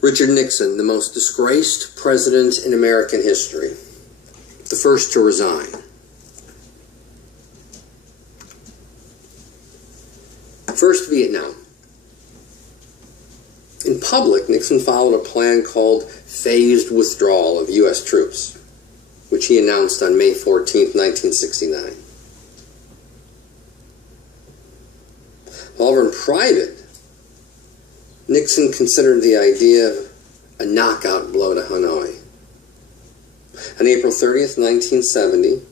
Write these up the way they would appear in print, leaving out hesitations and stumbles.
Richard Nixon, the most disgraced president in American history, the first to resign. First, Vietnam. In public, Nixon followed a plan called phased withdrawal of U.S. troops, which he announced on May 14, 1969. However, in private, Nixon considered the idea of a knockout blow to Hanoi. On April 30th, 1970,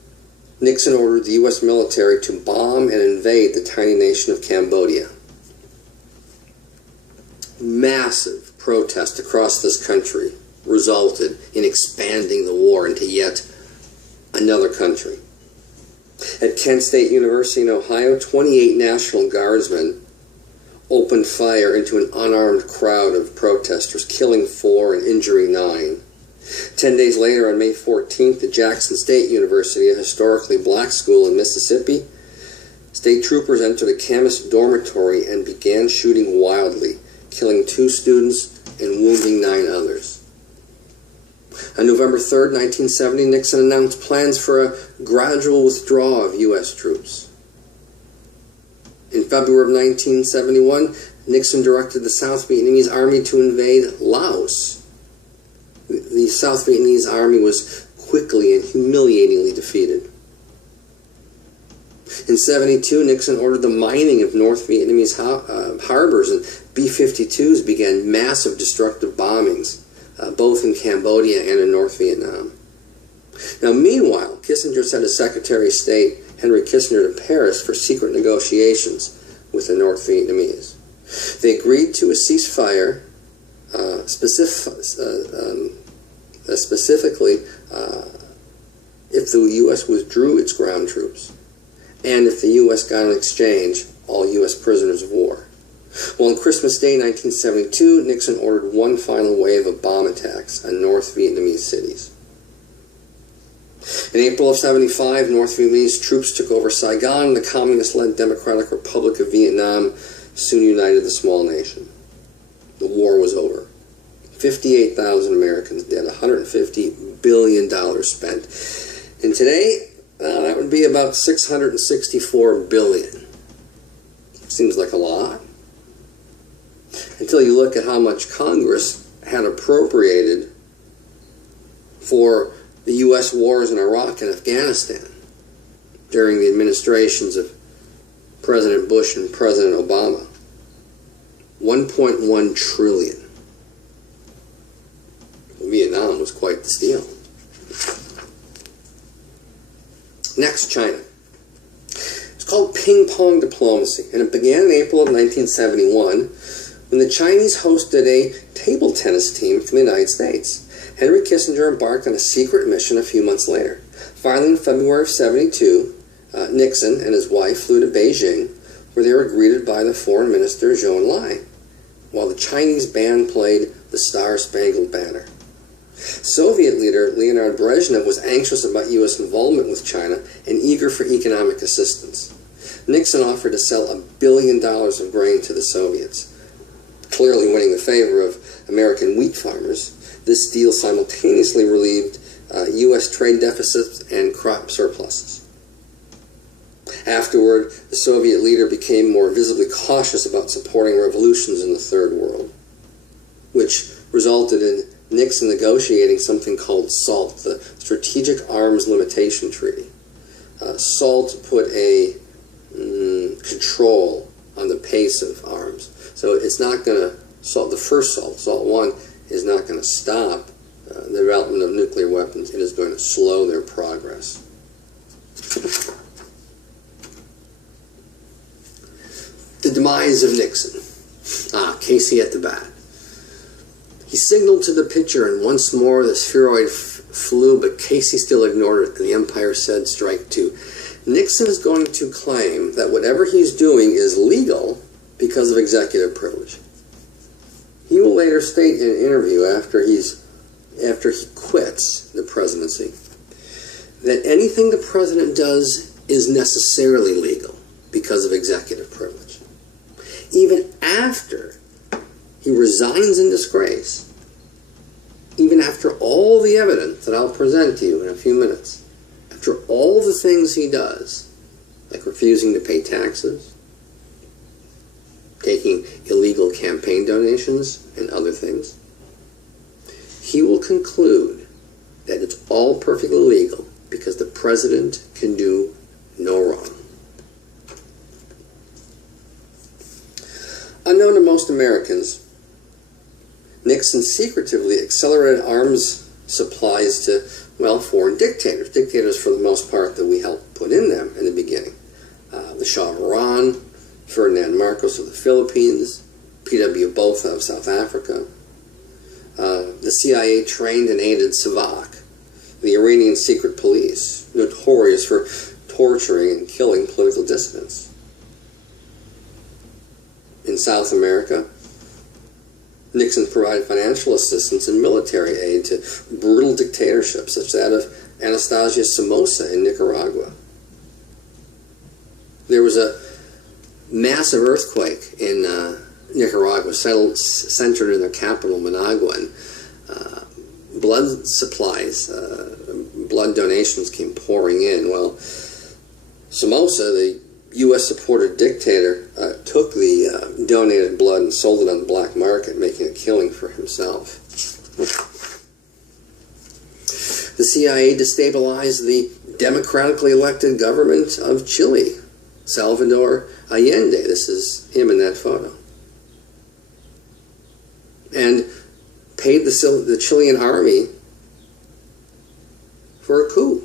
Nixon ordered the U.S. military to bomb and invade the tiny nation of Cambodia. Massive protest across this country resulted in expanding the war into yet another country. At Kent State University in Ohio, 28 National Guardsmen opened fire into an unarmed crowd of protesters, killing 4 and injuring 9. 10 days later, on May 14th, at Jackson State University, a historically black school in Mississippi, state troopers entered a chemist dormitory and began shooting wildly, killing 2 students and wounding 9 others. On November 3rd, 1970, Nixon announced plans for a gradual withdrawal of U.S. troops. In February of 1971, Nixon directed the South Vietnamese Army to invade Laos. The South Vietnamese Army was quickly and humiliatingly defeated. In 1972, Nixon ordered the mining of North Vietnamese harbors, and B-52s began massive destructive bombings, both in Cambodia and in North Vietnam. Now, meanwhile, Kissinger sent his Secretary of State, Henry Kissinger, to Paris for secret negotiations with the North Vietnamese. They agreed to a ceasefire, specifically if the U.S. withdrew its ground troops, and if the U.S. got in exchange all U.S. prisoners of war. Well, on Christmas Day 1972, Nixon ordered one final wave of bomb attacks on North Vietnamese cities. In April of 1975, North Vietnamese troops took over Saigon, and the communist-led Democratic Republic of Vietnam soon united the small nation. The war was over. 58,000 Americans dead, $150 billion spent. And today, that would be about $664 billion. Seems like a lot. Until you look at how much Congress had appropriated for the U.S. wars in Iraq and Afghanistan during the administrations of President Bush and President Obama. $1.1 trillion. Vietnam was quite the steal. Next, China. It's called ping-pong diplomacy, and it began in April of 1971 when the Chinese hosted a table tennis team from the United States. Henry Kissinger embarked on a secret mission a few months later. Finally, in February of 1972, Nixon and his wife flew to Beijing, where they were greeted by the foreign minister, Zhou Enlai, while the Chinese band played the Star-Spangled Banner. Soviet leader Leonid Brezhnev was anxious about U.S. involvement with China and eager for economic assistance. Nixon offered to sell $1 billion of grain to the Soviets, clearly winning the favor of American wheat farmers. This deal simultaneously relieved U.S. trade deficits and crop surpluses. Afterward, the Soviet leader became more visibly cautious about supporting revolutions in the Third World, which resulted in Nixon negotiating something called SALT, the Strategic Arms Limitation Treaty. SALT put a control on the pace of arms. So it's not going to, the first SALT 1, is not going to stop the development of nuclear weapons. It is going to slow their progress. The demise of Nixon. Casey at the bat. He signaled to the pitcher, and once more the spheroid flew, but Casey still ignored it, and the umpire said strike 2. Nixon is going to claim that whatever he's doing is legal because of executive privilege. He will later state in an interview after he quits the presidency that anything the president does is necessarily legal because of executive privilege. Even after he resigns in disgrace even after all the evidence that I'll present to you in a few minutes, after all the things he does, like refusing to pay taxes, taking illegal campaign donations, and other things, he will conclude that it's all perfectly legal because the president can do no wrong. Unknown to most Americans, Nixon secretively accelerated arms supplies to, well, foreign dictators for the most part that we helped put in them in the beginning. The Shah of Iran, Ferdinand Marcos of the Philippines, P.W. Botha of South Africa. The CIA trained and aided Savak, the Iranian secret police, notorious for torturing and killing political dissidents. In South America, Nixon provided financial assistance and military aid to brutal dictatorships such as that of Anastasia Somoza in Nicaragua. There was a massive earthquake in Nicaragua, centered in their capital, Managua, and blood supplies, blood donations came pouring in. Well, Somoza, the U.S.-supported dictator, took the donated blood and sold it on the black market, making a killing for himself. The CIA destabilized the democratically elected government of Chile, Salvador Allende. This is him in that photo. And paid the Chilean army for a coup.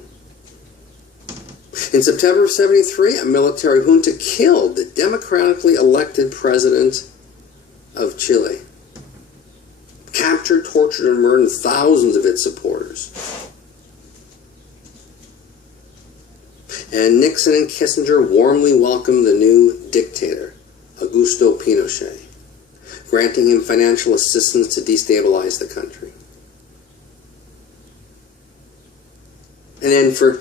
In September of '73, a military junta killed the democratically elected president of Chile. Captured, tortured, and murdered thousands of its supporters. And Nixon and Kissinger warmly welcomed the new dictator, Augusto Pinochet, granting him financial assistance to destabilize the country. And then for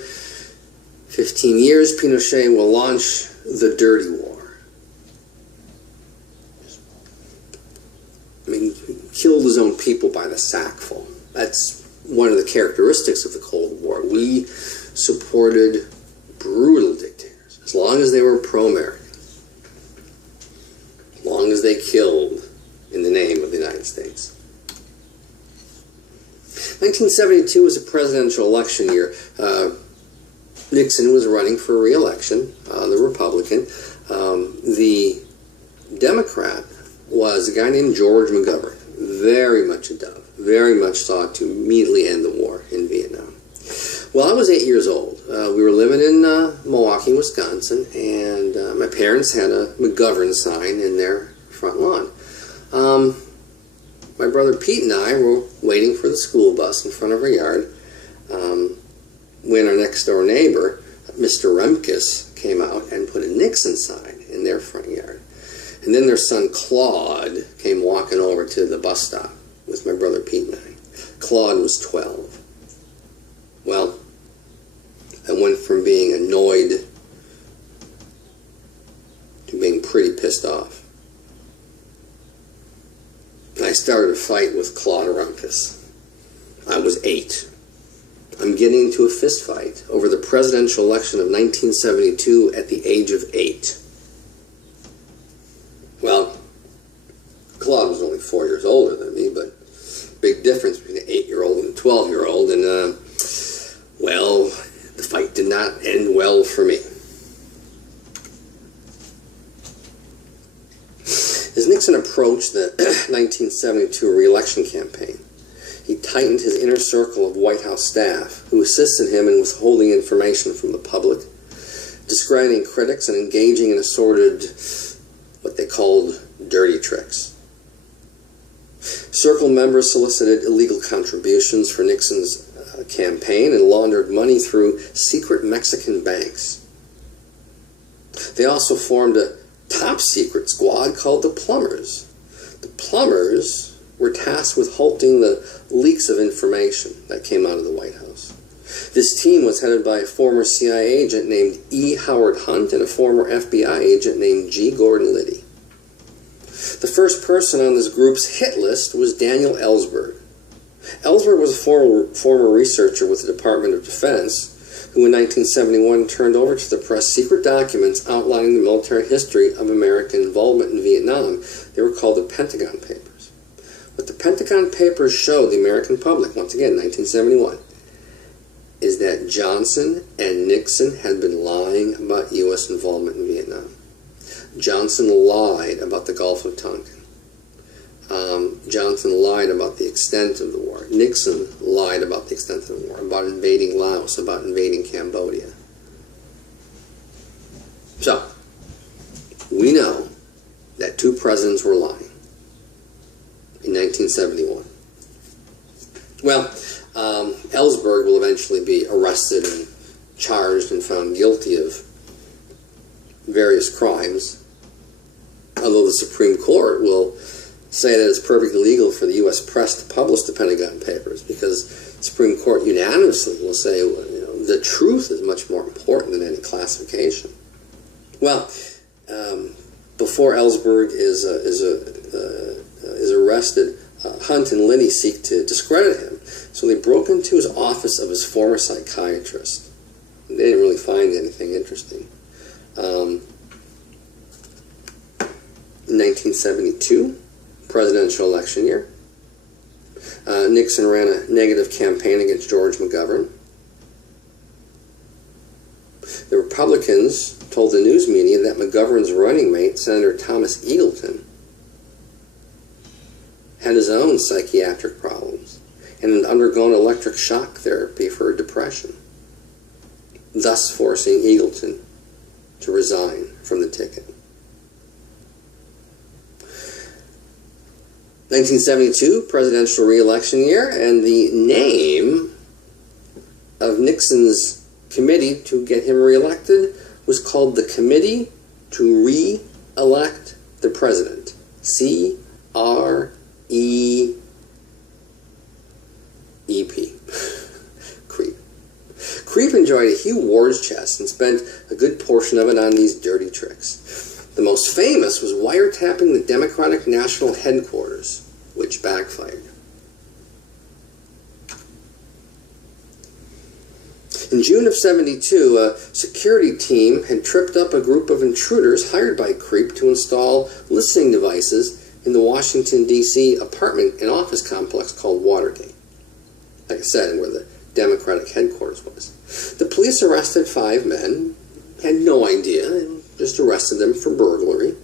15 years, Pinochet will launch the dirty war. I mean, he killed his own people by the sackful. That's one of the characteristics of the Cold War. We supported brutal dictators, as long as they were pro-American, as long as they killed in the name of the United States. 1972 was a presidential election year. Nixon was running for re-election, the Republican. The Democrat was a guy named George McGovern, very much a dove, very much sought to immediately end the war in Vietnam. Well, I was 8 years old. We were living in Milwaukee, Wisconsin, and my parents had a McGovern sign in their front lawn. My brother Pete and I were waiting for the school bus in front of our yard when our next door neighbor, Mr. Remkus, came out and put a Nixon sign in their front yard. And then their son Claude came walking over to the bus stop with my brother Pete and I. Claude was 12. Well, I went from being annoyed to being pretty pissed off. And I started a fight with Claude Remkus. I was 8. I'm getting into a fist fight over the presidential election of 1972 at the age of 8. Well, Claude was only 4 years older than me, but big difference between an 8-year-old and a 12-year-old, and well, the fight did not end well for me. As Nixon approached the 1972 re-election campaign, he tightened his inner circle of White House staff who assisted him in withholding information from the public, discrediting critics, and engaging in assorted, what they called, dirty tricks. Circle members solicited illegal contributions for Nixon's campaign and laundered money through secret Mexican banks. They also formed a top-secret squad called the Plumbers. The Plumbers were tasked with halting the leaks of information that came out of the White House. This team was headed by a former CIA agent named E. Howard Hunt and a former FBI agent named G. Gordon Liddy. The first person on this group's hit list was Daniel Ellsberg, Ellsberg was a former researcher with the Department of Defense who in 1971 turned over to the press secret documents outlining the military history of American involvement in Vietnam. They were called the Pentagon Papers. What the Pentagon Papers showed the American public, once again, 1971, is that Johnson and Nixon had been lying about U.S. involvement in Vietnam. Johnson lied about the Gulf of Tonkin. Johnson lied about the extent of the war. Nixon lied about the extent of the war, about invading Laos, about invading Cambodia. So, we know that two presidents were lying in 1971. Well, Ellsberg will eventually be arrested and charged and found guilty of various crimes, although the Supreme Court will say that it's perfectly legal for the U.S. press to publish the Pentagon Papers, because the Supreme Court unanimously will say, the truth is much more important than any classification. Well, before Ellsberg is arrested, Hunt and Liddy seek to discredit him, so they broke into his office of his former psychiatrist. They didn't really find anything interesting. In 1972, presidential election year, Nixon ran a negative campaign against George McGovern. The Republicans told the news media that McGovern's running mate, Senator Thomas Eagleton, had his own psychiatric problems and had undergone electric shock therapy for depression, thus forcing Eagleton to resign from the ticket. 1972, presidential re-election year, and the name of Nixon's committee to get him re-elected was called the Committee to Re-elect the President. C-R-E-E-P. Creep. Creep enjoyed a huge war's chest and spent a good portion of it on these dirty tricks. The most famous was wiretapping the Democratic National Headquarters, which backfired. In June of '72, a security team had tripped up a group of intruders hired by Creep to install listening devices in the Washington, D.C. apartment and office complex called Watergate. Like I said, where the Democratic headquarters was. The police arrested 5 men, had no idea, and just arrested them for burglary.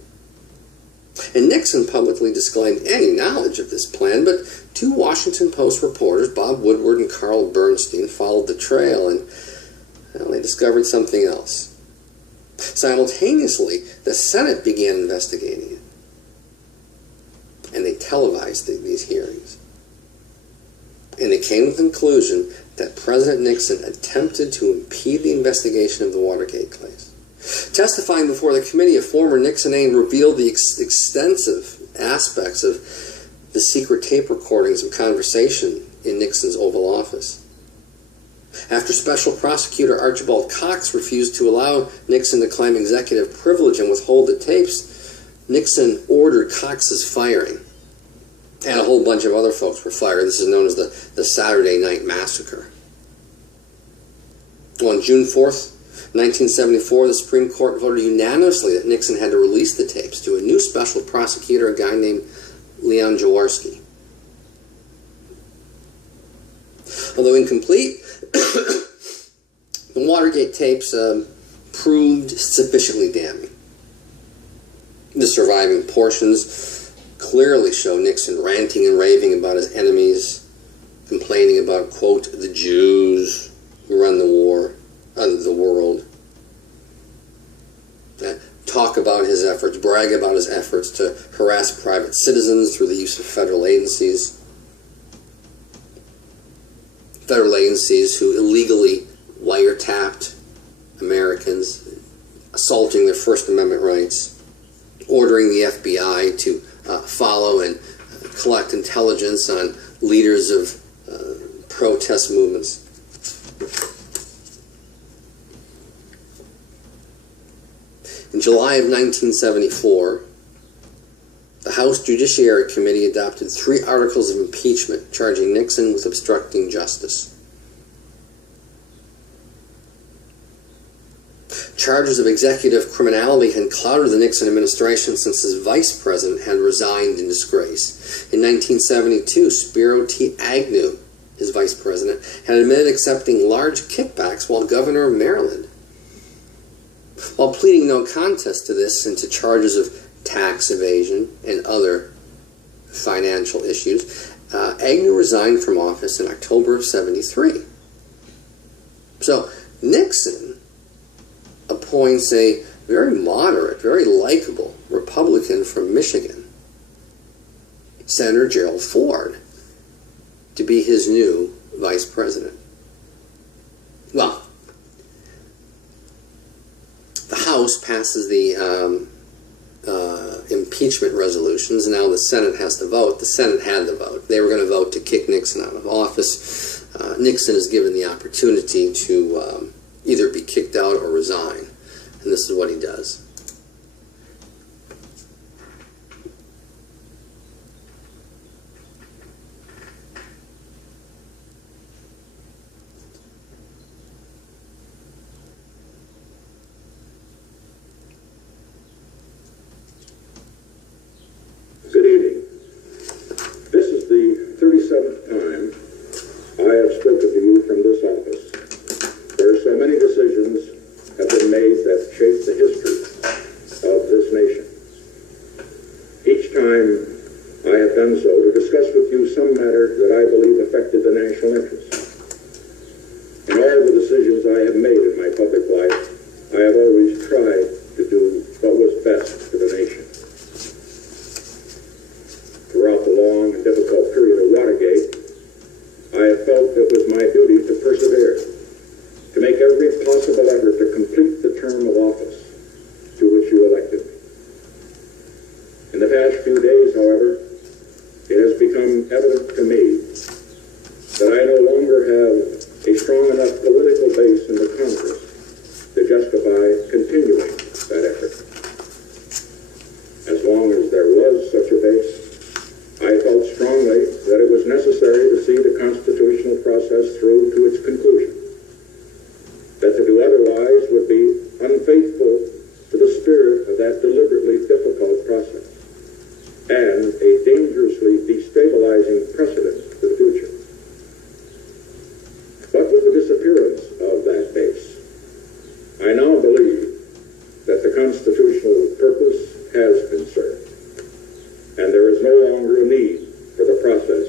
And Nixon publicly disclaimed any knowledge of this plan, but 2 Washington Post reporters, Bob Woodward and Carl Bernstein, followed the trail, and they discovered something else. Simultaneously, the Senate began investigating it, and they televised these hearings. And they came to the conclusion that President Nixon attempted to impede the investigation of the Watergate case. Testifying before the committee, a former Nixon aide revealed the extensive aspects of the secret tape recordings of conversation in Nixon's Oval Office. After Special Prosecutor Archibald Cox refused to allow Nixon to claim executive privilege and withhold the tapes, Nixon ordered Cox's firing. And a whole bunch of other folks were fired. This is known as the Saturday Night Massacre. On June 4th, 1974, the Supreme Court voted unanimously that Nixon had to release the tapes to a new special prosecutor, a guy named Leon Jaworski. Although incomplete, the Watergate tapes proved sufficiently damning. The surviving portions clearly show Nixon ranting and raving about his enemies, complaining about, quote, the Jews who run the world. Talk about his efforts, brag about his efforts to harass private citizens through the use of federal agencies. Federal agencies who illegally wiretapped Americans, assaulting their First Amendment rights, ordering the FBI to follow and collect intelligence on leaders of protest movements. In July of 1974, The House Judiciary Committee adopted 3 articles of impeachment charging Nixon with obstructing justice. Charges of executive criminality had clouded the Nixon administration since his vice president had resigned in disgrace. In 1972, Spiro T. Agnew, his vice president, had admitted accepting large kickbacks while governor of Maryland. While pleading no contest to this and to charges of tax evasion and other financial issues, Agnew resigned from office in October of '73. So Nixon appoints a very moderate, very likable Republican from Michigan, Senator Gerald Ford, to be his new vice president. Well, the House passes the impeachment resolutions. Now the Senate has to vote. The Senate had the vote. They were going to vote to kick Nixon out of office. Nixon is given the opportunity to either be kicked out or resign. And this is what he does. Good evening. This is the 37th time I have spoken to you from this office. There are so many decisions have been made that shape the history of this nation. Each time I have done so to discuss with you some matter that I believe affected the national interest. In all the decisions I have made in my public life, I have always tried to do what was best for the nation. Throughout the long and difficult period of Watergate, I have felt it was my duty to persevere, to make every possible effort to complete the term of office to which you elected me. In the past few days, however, it has become evident to me that I no longer have a strong enough political base in the Congress to justify continuing that effort. As long as there was such a base, I felt strongly that it was necessary to see the constitutional process through to its conclusion. That to do otherwise would be unfaithful to the spirit of that deliberately difficult process and a dangerously destabilizing precedent for the future. But with the disappearance of that base, I now believe that the constitutional purpose has been served, and there is no longer a need for the process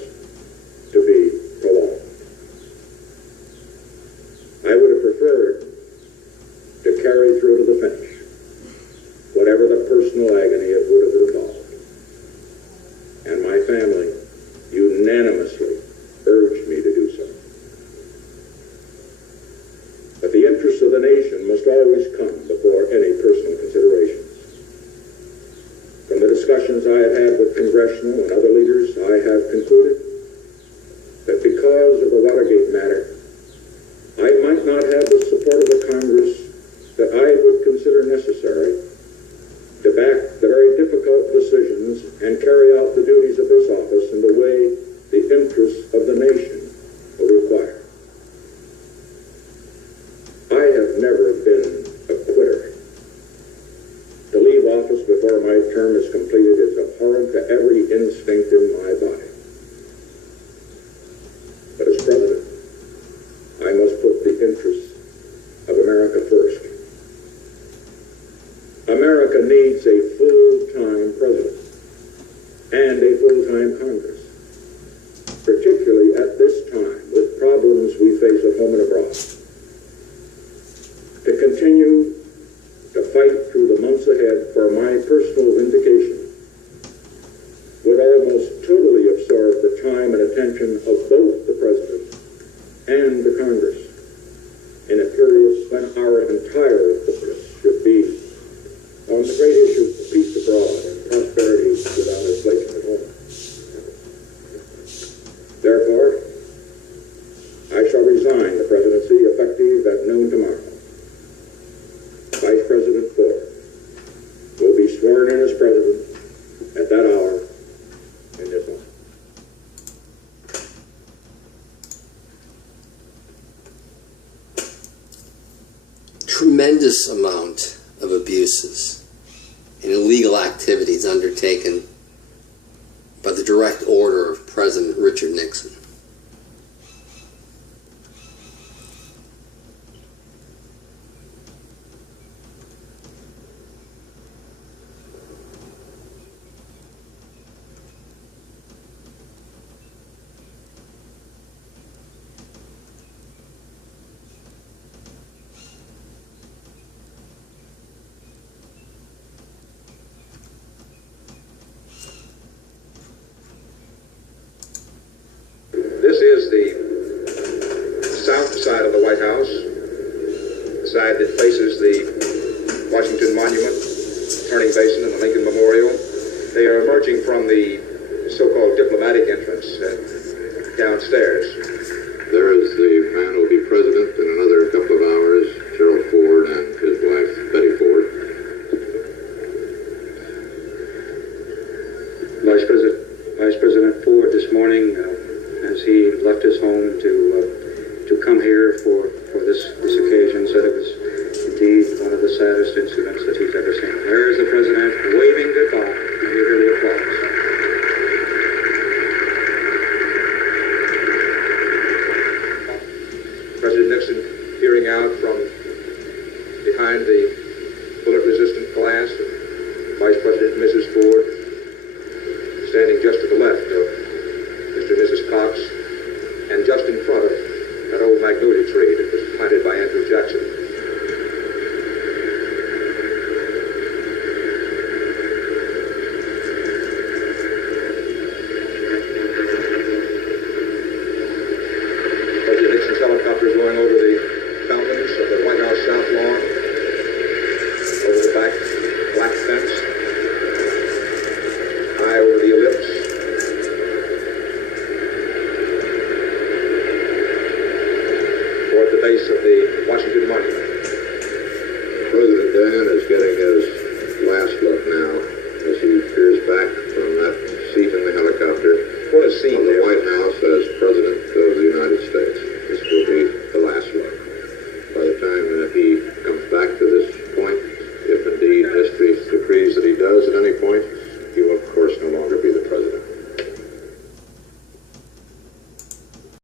to be prolonged. I would have preferred to carry through to the finish, whatever the personal agony it would have involved. And my family unanimously urged me to do so. But the interests of the nation must always come before any personal considerations. From the discussions I have had with congressional and other leaders, I have concluded that because of the Watergate matter, I might not have the support of the Congress that I would consider necessary to back the very difficult decisions and carry out the duties of this office in the way the interests of the nation will require. I have never been a quitter. To leave office before my term is completed is abhorrent to every instinct in my body. But as president, I must put the interests of America first. America needs a full-time president and a full-time Congress, particularly at this time with problems we face at home and abroad. To continue to fight through the months ahead for my personal vindication would almost totally absorb the time and attention of both the President and the Congress in a period when our entire focus should be on the great issues of peace abroad and prosperity without inflation at home. Therefore, I shall resign the presidency effective at noon tomorrow. Vice President Ford will be sworn in as president at that hour tremendous amount of abuses and illegal activities undertaken by the direct order of President Richard Nixon. This is the south side of the White House, the side that faces the Washington Monument, Turning Basin, and the Lincoln Memorial. They are emerging from the so-called diplomatic entrance downstairs. There is the man who will be president in another couple of hours, Gerald Ford and his wife, Betty Ford. Vice President Ford this morning, as he left his home to come here for this occasion, said it was indeed one of the saddest incidents that he's ever seen. There is the President waving goodbye, and you hear the applause. President Nixon peering out from behind the bullet-resistant glass, Vice President and Mrs. Ford standing just to the left of Mr. and Mrs. Cox, and just in front of that old magnolia tree that was planted by Andrew Jackson. President Nixon's helicopter is going over the fountains of the White House South Lawn, over the back black fence, high over the ellipse. Toward the base of the Washington Monument. President Dan is getting